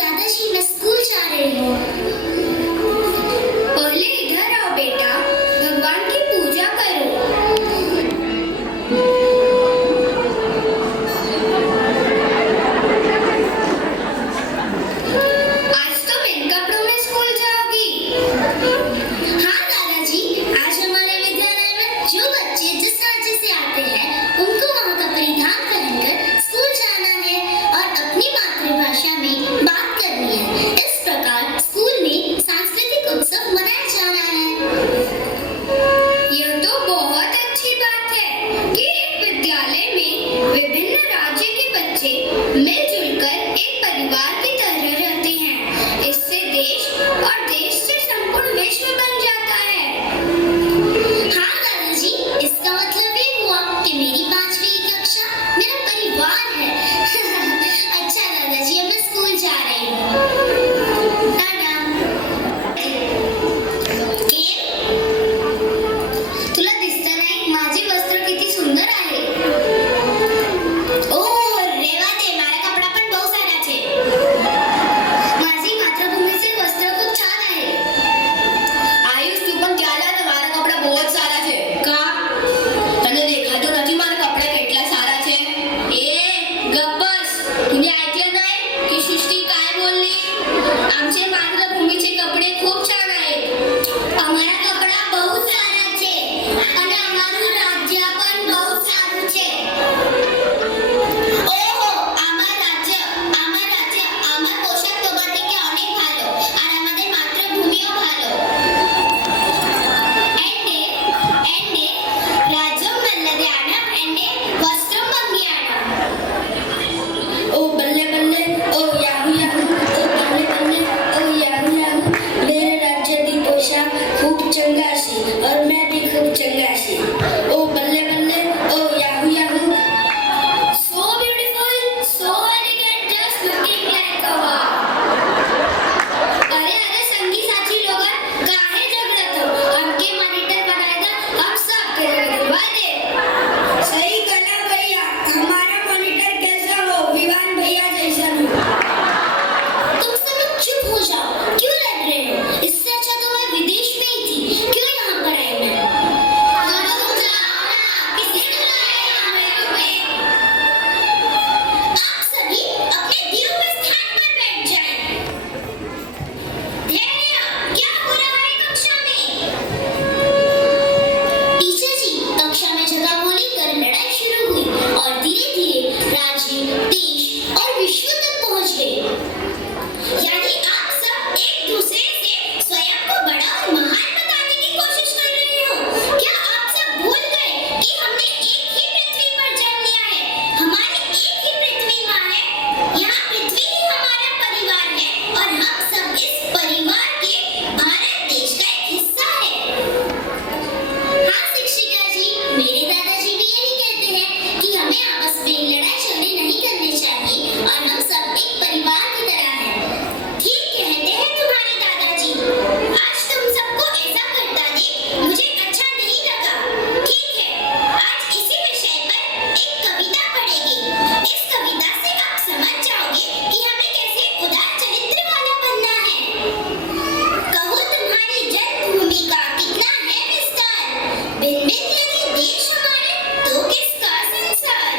दादाजी मैं स्कूल जा रही हूँ। पहले इधर आओ बेटा, भगवान की पूजा करो। आज तो बिन कपड़ों में स्कूल जाओगी? हाँ दादाजी, आज हमारे विद्यालय में जो बच्चे जिस राज्य से आते हैं उनको वहाँ का परिधान पहनकर स्कूल जाना है और अपनी मातृभाषा में बात करनी है। इस प्रकार स्कूल में सांस्कृतिक उत्सव मनाया जा रहा है। यह तो बहुत अच्छी बात है कि एक विद्यालय में विभिन्न राज्य के बच्चे मिलजुल कर एक परिवार की तरह रहते हैं। इससे देश और देश से संपूर्ण विश्व बन जाता है। हाँ दादाजी, इसका मतलब ये हुआ कि मेरी 5वीं कक्षा मेरा परिवार है। अच्छा दादाजी, अब मैं स्कूल जा रही हूँ। टाटा। तुला दिसतं नाही माझे वस्त्र किती सुंदर आहे. ओ रेवा दे, મારા કપડા પણ બહુ સારા છે. माझी मातृभूमीचे वस्त्र खूप छान आहे. આયુષ તું પણ ખ્યાલ આવે મારા કપડા બહુ જ સારા છે. का? તને દેખાતું નથી મારા કપડા કેટલા સારા છે? ए गप्पस, तुम्ही ऐकलं नाही की सृष्टी काय बोलली? आमचे मातृभूमीचे कपडे खूप छान आहेत. અમારા કપડા બહુ સારા છે અને અમારું રાજ્ય પણ બહુ સારું છે. ওহো, আমার রাজ্য, আমার পোশাক তোমার থেকে অনেক ভালো আর আমাদের মাতৃভূমিও ভালো. এন্ডে রাজ্যం నల్లది ఆడ ఎన్నే వస్త్రం బంగి ఆడ. ओ बल्ले बल्ले, ओ याहू याहू, ओ बल्ले बल्ले, ओ याहू याहू. मेरे राज्य की पोशाक खूब चंगा सी और मैं भी खूब चंगा सी. ओ बल्ले बल्ले, ओ याहू याहू. So beautiful, so elegant, just looking like a wow. अरे अरे संगी साथी लोगन, काहे झगड़त हो? हमके मॉनिटर बनाएगा, हम सब के दिलवा दे. सही कहा भैया, हमारा मॉनिटर कैसा हो? विवान भैया जैसा हो। तुम सब लोग चुप हो जाओ, क्यों लड़ रहे हो? इससे अच्छा तो मैं विदेश में ही थी, क्यों यहाँ पर आई मैं? तुम जाओ ना, किसने बुलाया हमें तुम्हें? आप सभी अपने दिए हुए स्थान पर बैठ जाएं। धैर्य, क्या हो रहा है कक्षा में? टीचर जी, कक्षा में जगह होने कर लड़ाई शुरू हुई और धीरे-धीरे राज्य, देश और विश्व तक पहुंच गई। यानी आप सब एक दूसरे से स्वयं को बड़ा और महान बताने की कोशिश कर रहे हो। क्या आप सब भूल गए कि हमने एक ही पृथ्वी पर जन्म लिया है? हमारी एक ही पृथ्वी माँ है। यहाँ पृथ्वी ही हमारा परिवार है और हम सब इस परिवार के भारत देश का एक हिस्सा है। हाँ शिक्षिका जी, मेरे दादाजी भी यही कहते हैं कि हमें आपस में लड़ाई झगड़े नहीं करने चाहिए और हम सब एक परिवार की तरह हैं। ठीक कहते हैं तुम्हारे दादाजी। आज तुम सबको ऐसा करता देख मुझे अच्छा नहीं लगा। ठीक है, आज इसी विषय पर एक कविता पढ़ेगी। इस कविता से आप समझ जाओगे कि हमें कैसे उदार चरित्र वाला बनना है। कहो तुम्हारी जन्मभूमि का कितना है विस्तार, भिन्न भिन्न यदि देश हमारे तो किसका संसार।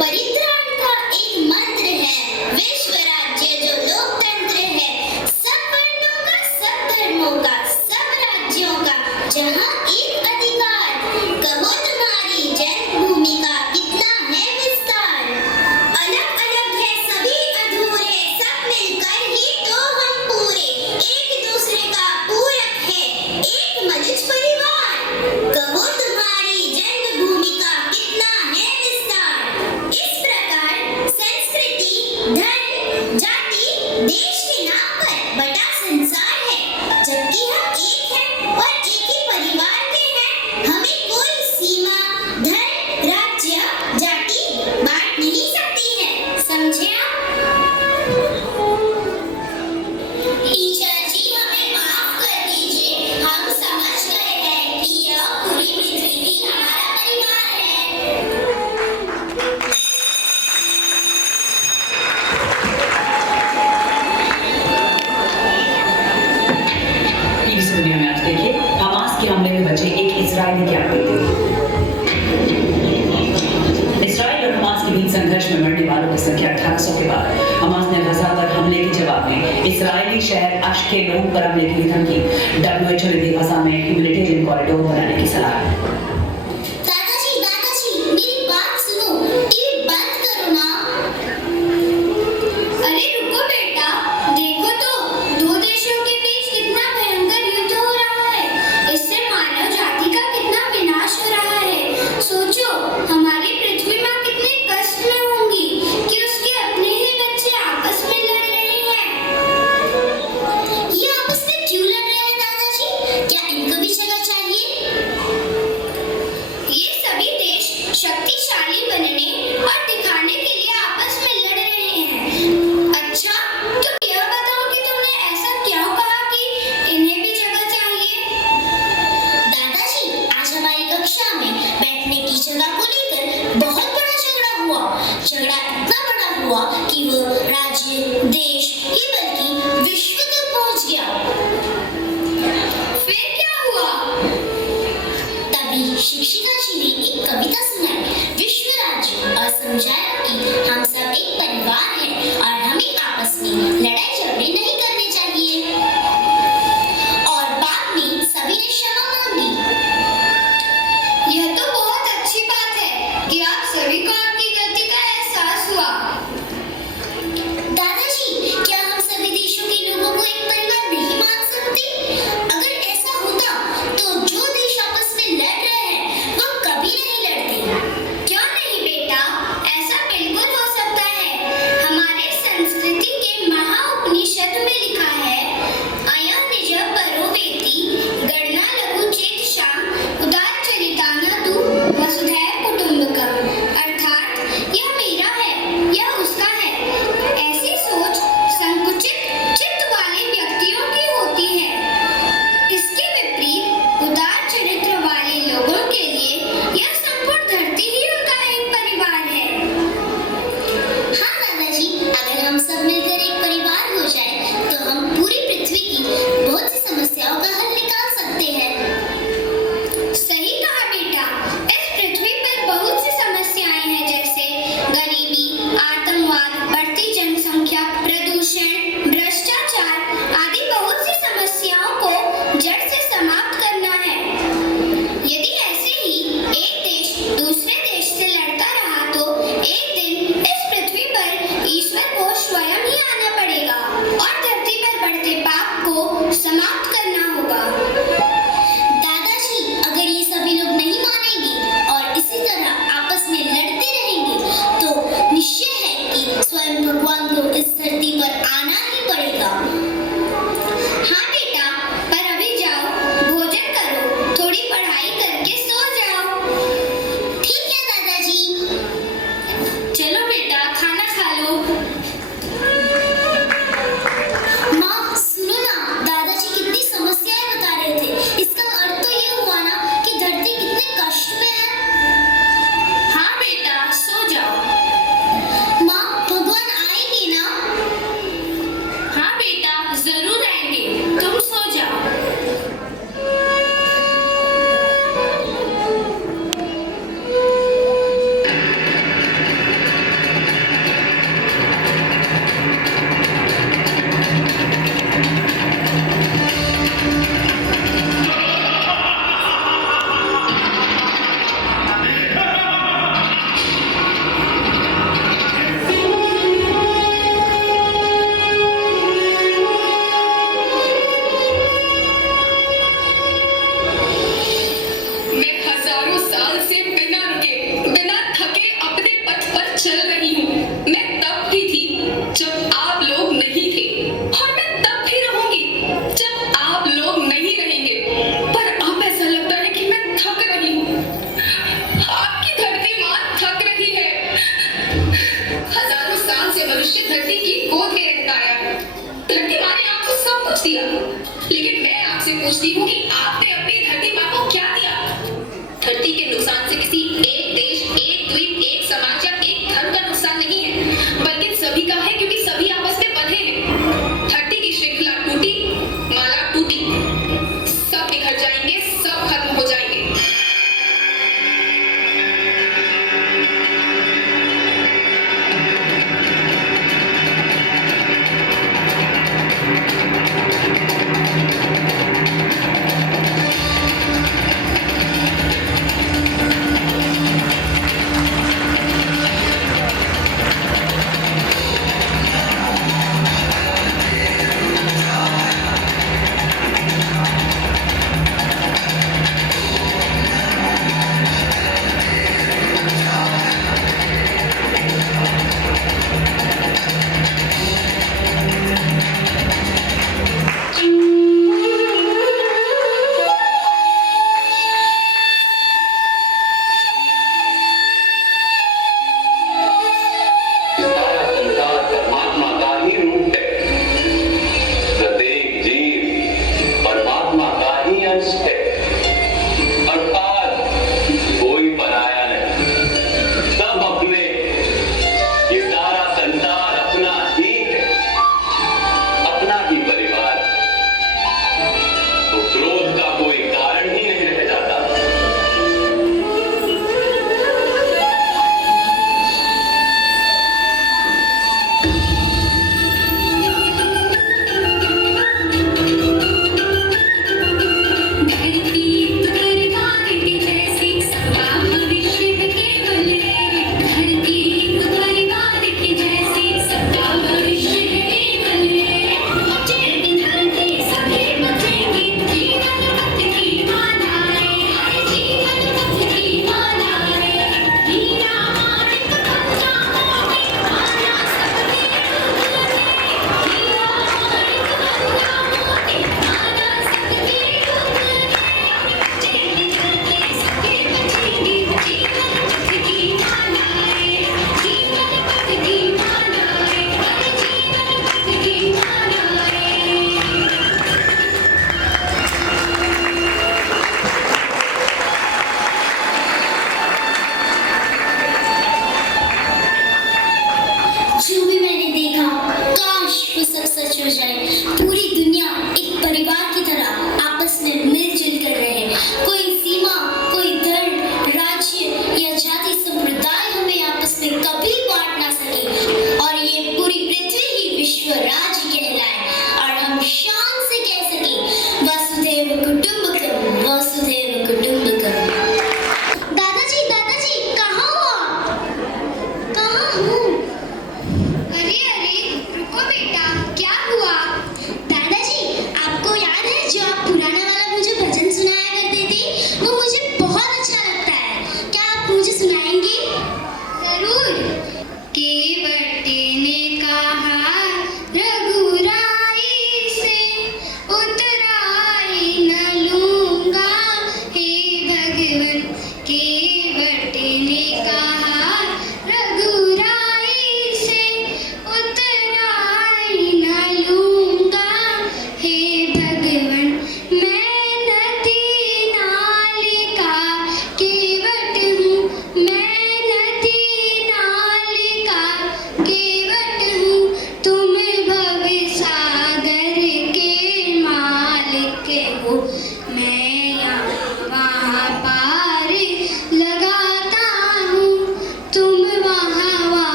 परित्राण का एक मंत्र है, विश्व राज्य जो लोकतंत्र है, सब वर्णों का, सब धर्मों का, सब राज्यों का, जहाँ एक अधिकार। कहो तुम्हारी जन्मभूमि का कितना है विस्तार। अलग अलग है सभी अधूरे, सब मिलकर ही तो हम पूरे, एक दूसरे का पूरक है एक मनुष्य परिवार। कहो तुम्हारी जन्मभूमि का कितना है विस्तार। इस प्रकार संस्कृति, धर्म, जाति, देश के नाम पर बटा संसार है, जबकि हम एक हैं और एक ही परिवार के इसराइली क्या कहते हैं। इसराइल और हमास के बीच संघर्ष में मरने वालों की संख्या 1800 के बाद हमास ने गजा पर हमले के जवाब में इस्राएली शहर अश्केलोन पर हमले की धमकी। WHO ने दी गजा में ह्यूमैनिटेरियन कॉरिडोर बनाने की सलाह। दादाजी मेरी बात सुनो, टीवी बंद करो ना। अरे रुको बेटा, देखो तो दो देशों के बीच कितना भयंकर युद्ध हो रहा है। इससे मानव जाति का कितना विनाश हो रहा है। सोचो हमारी पृथ्वी माँ कितने कष्ट में होंगी कि उसके अपने ही बच्चे आपस में लड़ रहे हैं। ये आपस में क्यों लड़ रहे हैं दादाजी? क्या इनको भी जगह चाहिए? ये सभी देश शक्तिशाली बनने और दिखाने के लिए आपस में लड़ रहे हैं। अच्छा, तुम यह बताओ कि तुमने ऐसा क्यों कहा कि इन्हें भी जगह चाहिए? दादाजी आज हमारी कक्षा में बैठने की जगह को लेकर बहुत बड़ा झगड़ा हुआ। झगड़ा इतना बड़ा हुआ कि वो राज्य, देश ही बल्कि विश्व तक पहुंच गया। फिर क्या हुआ? तभी शिक्षिका जी ने एक कविता सुनाई, विश्व राज्य, और समझाया कि हम सब एक परिवार हैं और हमें आपस में लड़ाई झगड़े नहीं करने चाहिए। और बाद में सभी ने क्षमा मांगी। यह तो बहुत अच्छी बात है कि आप सभी को आपकी गलती का एहसास हुआ। दादाजी क्या हम सभी देशों के लोगों को एक परिवार नहीं मान सकते? अगर ऐसा होता तो जो देश आपस में लड़ रहे हैं वो कभी नहीं लड़ते। क्यों नहीं बेटा, ऐसा बिल्कुल हो सकता है। हमारे संस्कृति के महाउपनिषद में लिखा है, अयं निज परो वेति गणना लघु चेत शाम उदार चरिताना तु वसुधैव कुटुंबकम। अर्थात यह मेरा है, यह उसका है। ऐसी सोच संकुचित चित्त वाले व्यक्तियों की होती है। इसके विपरीत उदार चरित्र वाले लोगों के लिए यह संपूर्ण धरती ही उनका एक परिवार है। हाँ दादाजी, अगर हम सब मिलकर एक परिवार हो जाए तो हम पूरी पृथ्वी की बहुत सी समस्याओं का हल निकाल सकते हैं। सही कहा बेटा, इस पृथ्वी पर बहुत सी समस्याएं हैं, जैसे गरीबी, आतंकवाद, बढ़ती जनसंख्या, प्रदूषण, भ्रष्टाचार आदि बहुत सी समस्याओं को जड़ से समाप्त करना है। यदि ऐसे ही एक देश दूसरे देश से लड़ता रहा तो एक दिन इस पृथ्वी पर ईश्वर को स्वयं ही आना पड़ेगा और धरती पर बढ़ते पाप को समाप्त करना होगा। दादाजी अगर ये सभी लोग नहीं मानेंगे और इसी तरह आपस में लड़ते रहेंगे तो निश्चय है कि स्वयं भगवान को इस धरती पर आना ही पड़ेगा। हाँ बेटा, पर अभी जाओ, भोजन करो, थोड़ी पढ़ाई करके सो जाओ। ठीक है दादाजी। चलो बेटा, खाना खा लो। माँ सुनो ना, दादाजी कितनी समस्याएं बता रहे थे। इसका अर्थ तो ये हुआ ना कि धरती कितने कष्ट में है। हाँ बेटा, सो जाओ। माँ भगवान आएंगे ना? हाँ बेटा, जरूर आएंगे, तुम सो जाओ। मैं हजारों साल से बिना रुके, बिना थके अपने पथ पर चल रही हूँ। मैं तब भी थी जब आप लोग नहीं थे, और मैं तब भी रहूंगी जब आप लोग नहीं रहेंगे। पर अब ऐसा लगता है कि मैं थक रही हूँ। आपकी धरती माँ थक रही है। हजारों साल से मनुष्य धरती की गोद में रहता आया। धरती माँ ने आपको सब कुछ दिया, लेकिन मैं आपसे पूछती हूँ कि आपने अपनी धरती माँ को क्या दिया? धरती के नुकसान से किसी एक देश, एक द्वीप, एक समाज या एक धर्म का नुकसान नहीं है, बल्कि सभी का है, क्योंकि सभी आपस में बंधे हैं। धरती की श्रृंखला टूटी, माला टूटी, सब बिखर जाएंगे, सब खत्म हो जाएंगे।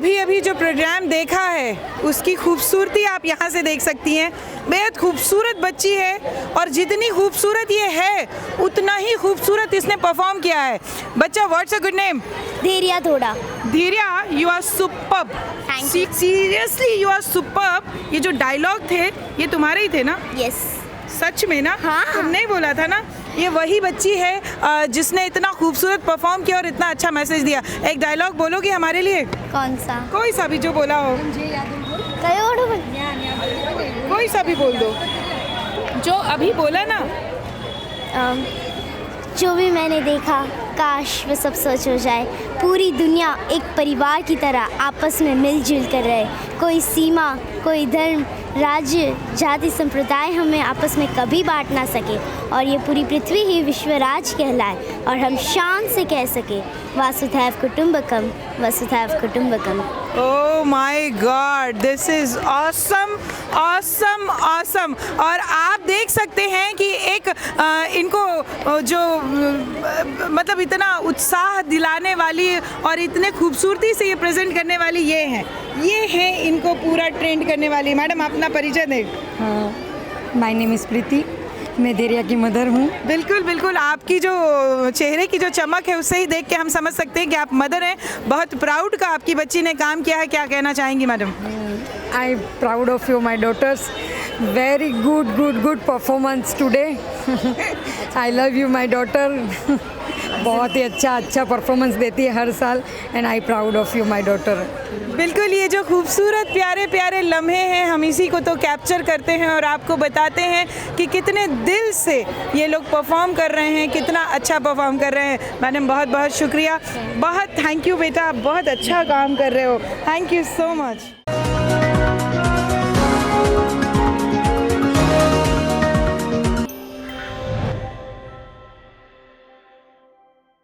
अभी अभी जो प्रोग्राम देखा है उसकी खूबसूरती आप यहाँ से देख सकती हैं। बेहद खूबसूरत बच्ची है और जितनी खूबसूरत ये है उतना ही खूबसूरत इसने परफॉर्म किया है। बच्चा, व्हाट्स अ गुड नेम? धैर्य थोड़ा। Dhiriya, you are superb. Thank you. Seriously you are superb. ये जो डायलॉग थे ये तुम्हारे ही थे ना? यस। सच में ना? हाँ। तुमने ही बोला था ना? ये वही बच्ची है जिसने इतना खूबसूरत परफॉर्म किया और इतना अच्छा मैसेज दिया। एक डायलॉग बोलोगी हमारे लिए? कौन सा? कोई सा भी जो बोला हो। कोई सा भी बोल दो जो अभी बोला ना। जो भी मैंने देखा काश वो सब सच हो जाए। पूरी दुनिया एक परिवार की तरह आपस में मिलजुल कर रहे। कोई सीमा, कोई धर्म, राज्य, जाति, संप्रदाय हमें आपस में कभी बांट ना सके और ये पूरी पृथ्वी ही विश्वराज कहलाए और हम शान से कह सके वासुधैव कुटुंबकम, वसुधैव कुटुंबकम। Oh my god, this is awesome awesome awesome. और आप देख सकते हैं कि एक इनको जो मतलब इतना उत्साह दिलाने वाली और इतने खूबसूरती से ये प्रेजेंट करने वाली ये हैं इनको पूरा ट्रेंड करने वाली। मैडम, अपना परिचय दें। माय नेम इज़ प्रीति, मैं धैर्य की मदर हूँ। बिल्कुल बिल्कुल, आपकी जो चेहरे की जो चमक है उससे ही देख के हम समझ सकते हैं कि आप मदर हैं। बहुत प्राउड का आपकी बच्ची ने काम किया है। क्या कहना चाहेंगी madam? I am proud of you my daughters. Very good performance today. I love you my daughter. बहुत ही अच्छा परफॉर्मेंस देती है हर साल and I proud of you my daughter. बिल्कुल, ये जो खूबसूरत प्यारे प्यारे लम्हे हैं हम इसी को तो कैप्चर करते हैं और आपको बताते हैं कि कितने दिल से ये लोग परफॉर्म कर रहे हैं, कितना अच्छा परफॉर्म कर रहे हैं। मैडम, बहुत बहुत शुक्रिया। बहुत थैंक यू बेटा, आप बहुत अच्छा काम कर रहे हो। Thank you so much.